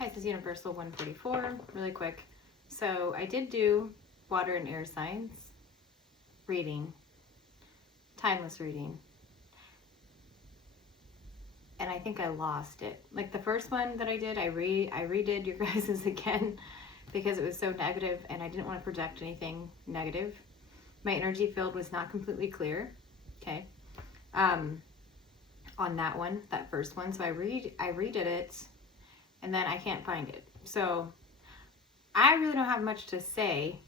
Hi, this is Universal 144, really quick. So I did do water and air signs reading, timeless reading, and I think I lost it. Like the first one that I did, I redid your guys's again because it was so negative and I didn't want to project anything negative. My energy field was not completely clear, okay, on that one, that first one. So I redid it and then I can't find it. So I really don't have much to say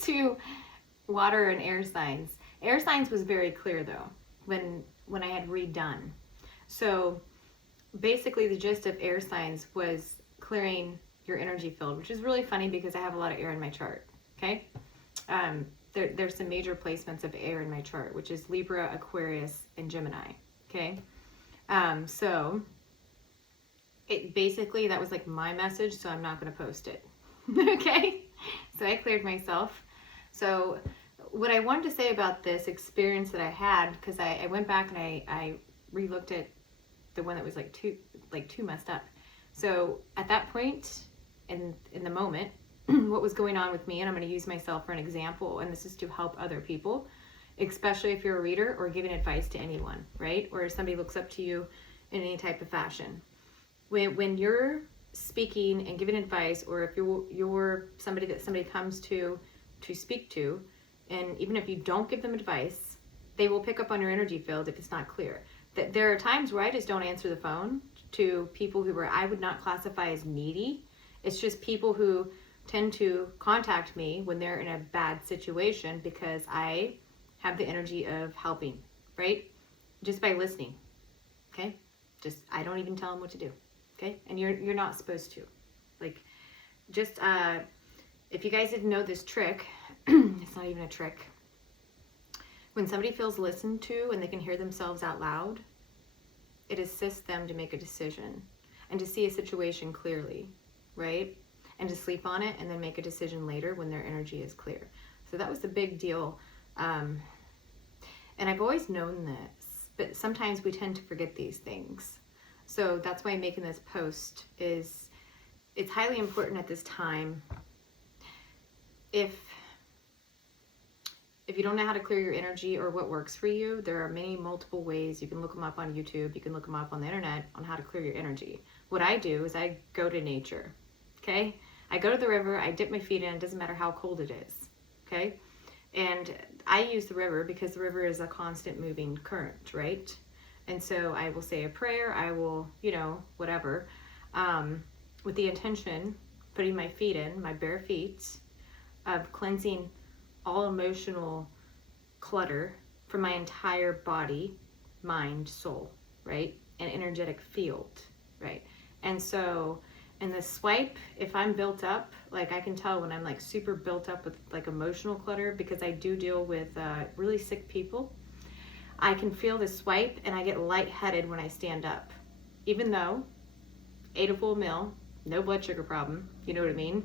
to water and air signs. Air signs was very clear though when I had redone. So basically the gist of air signs was clearing your energy field, which is really funny because I have a lot of air in my chart. Okay, there's some major placements of air in my chart, which is Libra, Aquarius, and Gemini. Okay, so it basically that was like my message, so I'm not going to post it. Okay, so I cleared myself. So what I wanted to say about this experience that I had, because I went back and I re-looked at the one that was like too messed up. So at that point in the moment, what was going on with me, and I'm going to use myself for an example, and this is to help other people, especially if you're a reader or giving advice to anyone, right? Or if somebody looks up to you in any type of fashion. When you're speaking and giving advice, or if you're somebody that somebody comes to speak to, and even if you don't give them advice, they will pick up on your energy field if it's not clear. That there are times where I just don't answer the phone to people who I would not classify as needy. It's just people who tend to contact me when they're in a bad situation because I have the energy of helping, right? Just by listening, okay? Just I don't even tell them what to do. Okay, and you're not supposed to. Like, just if you guys didn't know this trick, it's not even a trick. When somebody feels listened to and they can hear themselves out loud, it assists them to make a decision and to see a situation clearly, right? And to sleep on it and then make a decision later when their energy is clear. So that was the big deal. And I've always known this, but sometimes we tend to forget these things. So that's why I'm making this post. It's highly important at this time. If you don't know how to clear your energy or what works for you, there are multiple ways. You can look them up on YouTube. You can look them up on the internet on how to clear your energy. What I do is I go to nature, okay? I go to the river, I dip my feet in, it doesn't matter how cold it is, okay? And I use the river because the river is a constant moving current, right? And so I will say a prayer, I will, whatever, with the intention, putting my feet in, my bare feet, of cleansing all emotional clutter from my entire body, mind, soul, right? And energetic field, right? And so in the swipe, if I'm built up, like I can tell when I'm like super built up with like emotional clutter, because I do deal with really sick people. I can feel the swipe and I get lightheaded when I stand up. Even though, ate a full meal, no blood sugar problem, you know what I mean?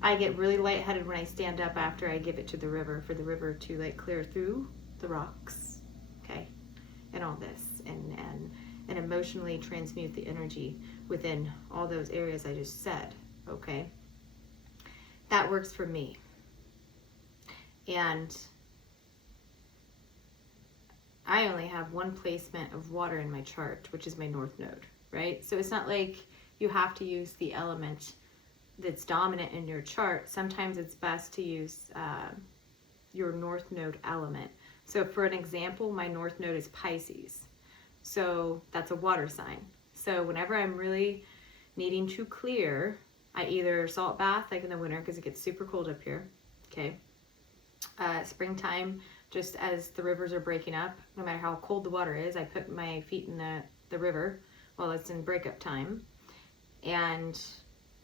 I get really lightheaded when I stand up after I give it to the river, for the river to like clear through the rocks, okay? And all this, and emotionally transmute the energy within all those areas I just said, okay? That works for me. And I only have one placement of water in my chart, which is my north node, right? So it's not like you have to use the element that's dominant in your chart. Sometimes it's best to use your north node element. So for an example, my north node is Pisces. So that's a water sign. So whenever I'm really needing to clear, I either salt bath, like in the winter, because it gets super cold up here, okay? Springtime, just as the rivers are breaking up, no matter how cold the water is, I put my feet in the river while it's in breakup time. And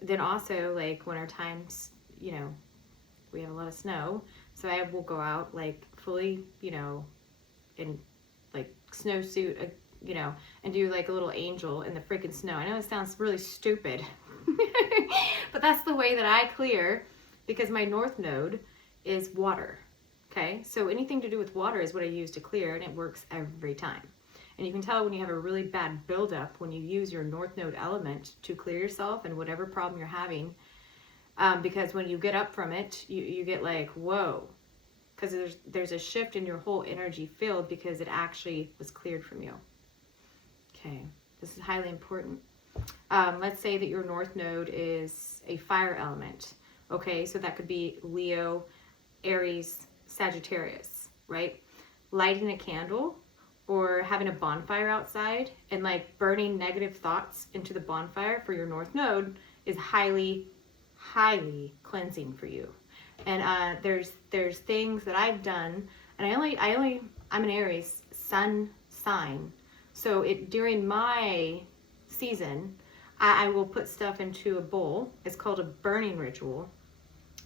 then also like winter times, we have a lot of snow, so I will go out like fully, in like snowsuit, and do like a little angel in the freaking snow. I know it sounds really stupid, but that's the way that I clear, because my north node is water. Okay, so anything to do with water is what I use to clear, and it works every time. And you can tell when you have a really bad buildup when you use your North Node element to clear yourself and whatever problem you're having. Because when you get up from it, you get like, whoa. Because there's a shift in your whole energy field because it actually was cleared from you. Okay, this is highly important. Let's say that your North Node is a fire element. Okay, so that could be Leo, Aries, Sagittarius, right? Lighting a candle or having a bonfire outside and like burning negative thoughts into the bonfire for your North Node is highly, highly cleansing for you. And there's things that I've done, and I'm an Aries sun sign, so during my season, I will put stuff into a bowl. It's called a burning ritual.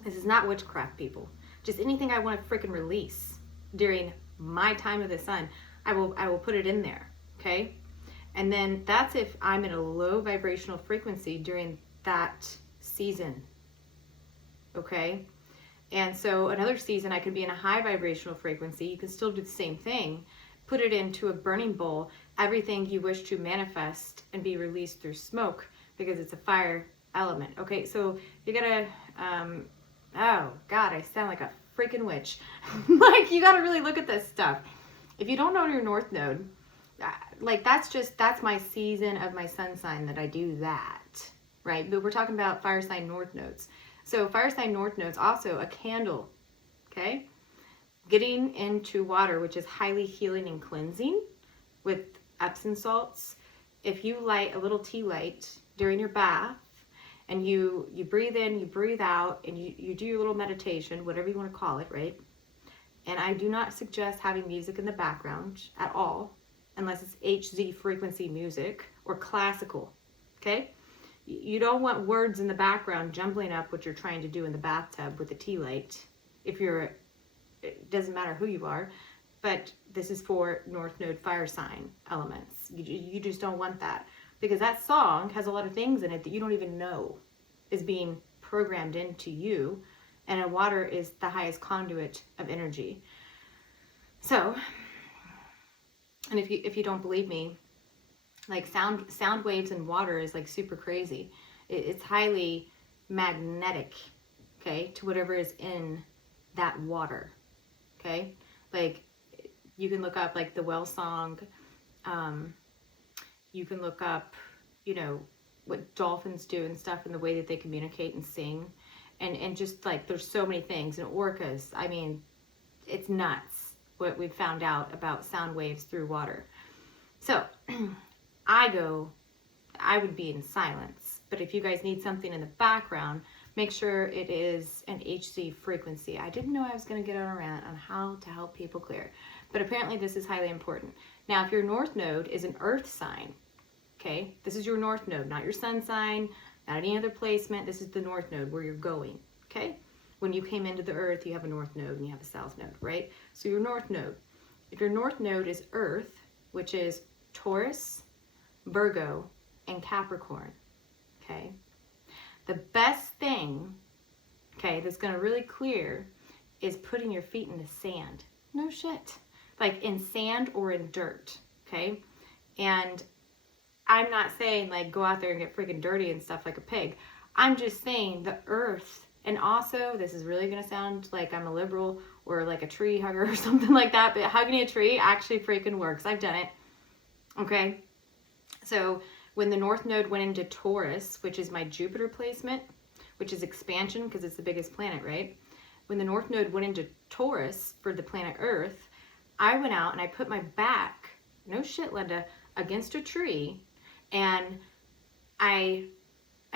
This is not witchcraft, people. Just anything I want to freaking release during my time of the sun, I will put it in there, okay? And then that's if I'm in a low vibrational frequency during that season, okay? And so another season I could be in a high vibrational frequency. You can still do the same thing. Put it into a burning bowl, everything you wish to manifest and be released through smoke because it's a fire element. Okay, so you gotta, oh God, I sound like a freaking witch. Like, you gotta really look at this stuff. If you don't know your North Node, like that's my season of my sun sign that I do that, right? But we're talking about fire sign North Nodes. So fire sign North Node's also a candle, okay? Getting into water, which is highly healing and cleansing with Epsom salts. If you light a little tea light during your bath and you breathe in, you breathe out, and you do your little meditation, whatever you want to call it, right? And I do not suggest having music in the background at all, unless it's HZ frequency music or classical, okay? You don't want words in the background jumbling up what you're trying to do in the bathtub with the tea light. It doesn't matter who you are, but this is for North Node fire sign elements. You just don't want that because that song has a lot of things in it that you don't even know is being programmed into you, and water is the highest conduit of energy. So, and if you don't believe me, like sound waves in water is like super crazy. It's highly magnetic, okay, to whatever is in that water, okay? Like you can look up like the whale song. You can look up, what dolphins do and stuff and the way that they communicate and sing. And just like there's so many things. And orcas, I mean, it's nuts what we've found out about sound waves through water. So I would be in silence, but if you guys need something in the background, make sure it is an HZ frequency. I didn't know I was going to get on a rant on how to help people clear, but apparently this is highly important. Now, if your North Node is an earth sign, okay, this is your North Node, not your sun sign, not any other placement. This is the North Node where you're going, okay? When you came into the earth, you have a North Node and you have a South Node, right? So your North Node, if your North Node is earth, which is Taurus, Virgo, and Capricorn, okay? The best thing, okay, that's going to really clear is putting your feet in the sand. No shit. Like in sand or in dirt, okay? And I'm not saying like go out there and get freaking dirty and stuff like a pig. I'm just saying the earth, and also this is really going to sound like I'm a liberal or like a tree hugger or something like that, but hugging a tree actually freaking works. I've done it, okay? So when the North Node went into Taurus, which is my Jupiter placement, which is expansion because it's the biggest planet, right? When the North Node went into Taurus for the planet Earth, I went out and I put my back, no shit, Linda, against a tree, and I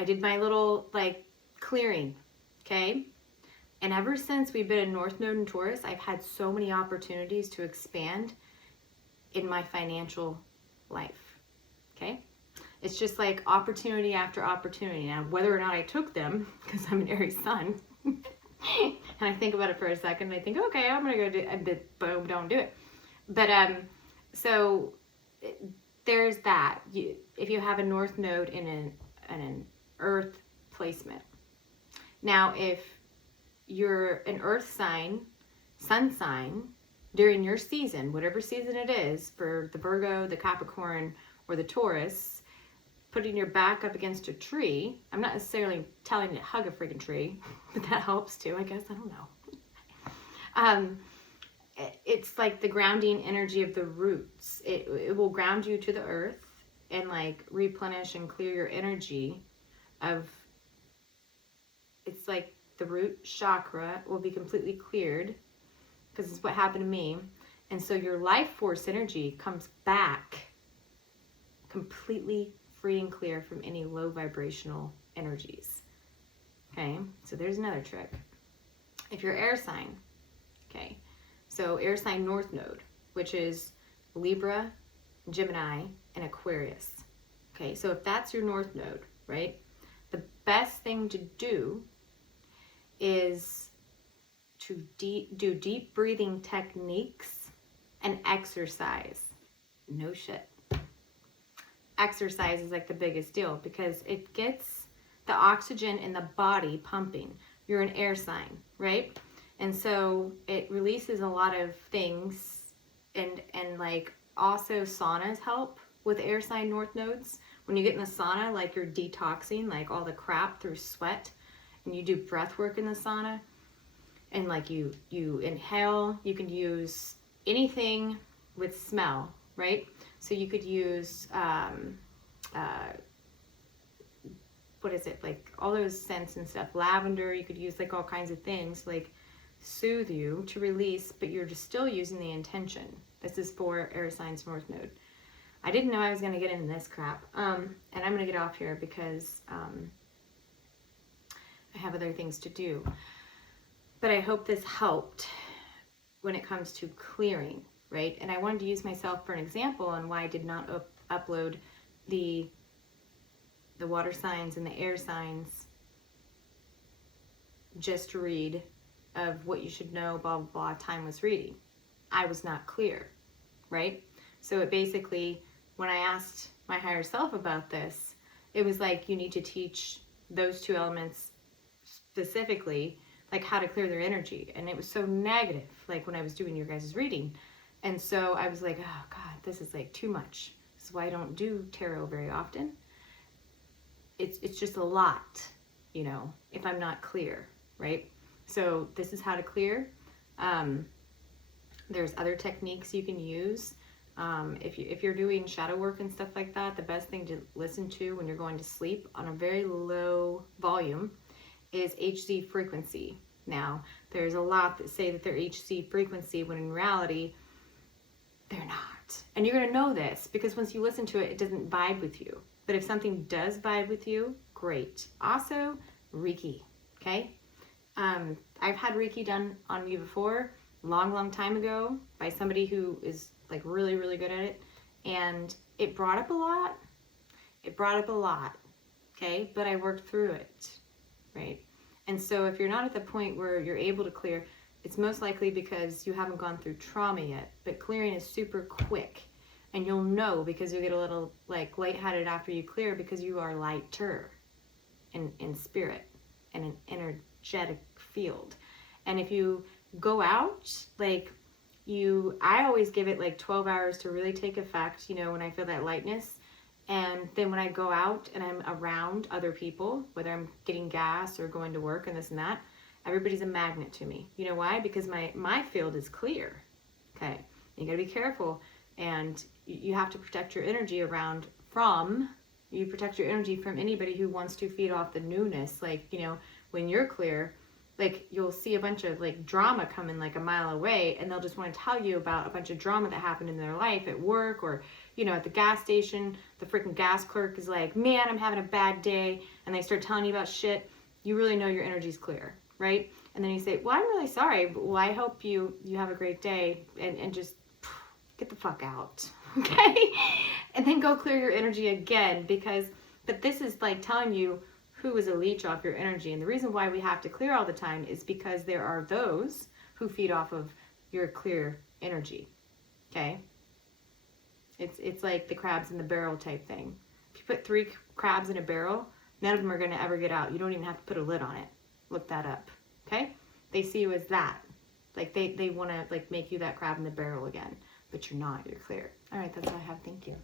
did my little like clearing, okay? And ever since we've been in North Node and Taurus, I've had so many opportunities to expand in my financial life, okay? It's just like opportunity after opportunity. Now, whether or not I took them, because I'm an Aries sun, and I think about it for a second, and I think, okay, I'm gonna go do it, and boom, don't do it. But so there's that. If you have a North Node in an Earth placement. Now, if you're an Earth sign, Sun sign, during your season, whatever season it is, for the Virgo, the Capricorn, or the Taurus, putting your back up against a tree. I'm not necessarily telling you to hug a freaking tree, but that helps too, I guess. I don't know. It's like the grounding energy of the roots. It will ground you to the earth and like replenish and clear your energy of, it's like the root chakra will be completely cleared, because it's what happened to me. And so your life force energy comes back completely free and clear from any low vibrational energies. Okay, so there's another trick. If you're air sign, okay, so air sign North Node, which is Libra, Gemini, and Aquarius. Okay, so if that's your North Node, right, the best thing to do is to do deep breathing techniques and exercise. No shit. Exercise is like the biggest deal, because it gets the oxygen in the body pumping. You're an air sign, right? And so it releases a lot of things, and like also saunas help with air sign North Nodes. When you get in the sauna, like you're detoxing like all the crap through sweat, and you do breath work in the sauna, and like you inhale. You can use anything with smell, right? So you could use what is it, like all those scents and stuff, lavender. You could use like all kinds of things like soothe you to release, but you're just still using the intention. This is for air signs North Node. I didn't know I was going to get into this crap, and I'm going to get off here because I have other things to do. But I hope this helped when it comes to clearing, right? And I wanted to use myself for an example on why I did not upload the water signs and the air signs just to read of what you should know, blah, blah, blah, timeless reading. I was not clear, right? So it basically, when I asked my higher self about this, it was like, you need to teach those two elements specifically, like how to clear their energy. And it was so negative, like when I was doing your guys' reading. And so I was like, oh God, this is like too much. This is why I don't do tarot very often. It's just a lot, you know, if I'm not clear, right? So this is how to clear. There's other techniques you can use. If you're doing shadow work and stuff like that, the best thing to listen to when you're going to sleep on a very low volume is HZ frequency. Now, there's a lot that say that they're HZ frequency when in reality, they're not. And you're gonna know this because once you listen to it, it doesn't vibe with you. But if something does vibe with you, great. Also, Reiki, okay? I've had Reiki done on me before, long time ago, by somebody who is like really, really good at it. And it brought up a lot. Okay? But I worked through it, right? And so if you're not at the point where you're able to clear, it's most likely because you haven't gone through trauma yet. But clearing is super quick. And you'll know because you'll get a little like lightheaded after you clear, because you are lighter in spirit and an energetic field. And if you go out, like I always give it like 12 hours to really take effect, you know, when I feel that lightness. And then when I go out and I'm around other people, whether I'm getting gas or going to work and this and that, everybody's a magnet to me. You know why? Because my field is clear. Okay. You gotta be careful. And you have to protect your energy you protect your energy from anybody who wants to feed off the newness. Like, you know, when you're clear, like you'll see a bunch of like drama coming like a mile away, and they'll just want to tell you about a bunch of drama that happened in their life at work, or, you know, at the gas station, the freaking gas clerk is like, man, I'm having a bad day. And they start telling you about shit. You really know your energy's clear, right? And then you say, well, I'm really sorry, but well, I hope you have a great day, and just get the fuck out, okay? And then go clear your energy again, but this is like telling you who is a leech off your energy. And the reason why we have to clear all the time is because there are those who feed off of your clear energy, okay? It's like the crabs in the barrel type thing. If you put 3 crabs in a barrel, none of them are gonna ever get out. You don't even have to put a lid on it. Look that up, okay? They see you as that, Like they want to like make you that crab in the barrel again, but you're not. You're clear. All right, that's all I have. Thank you.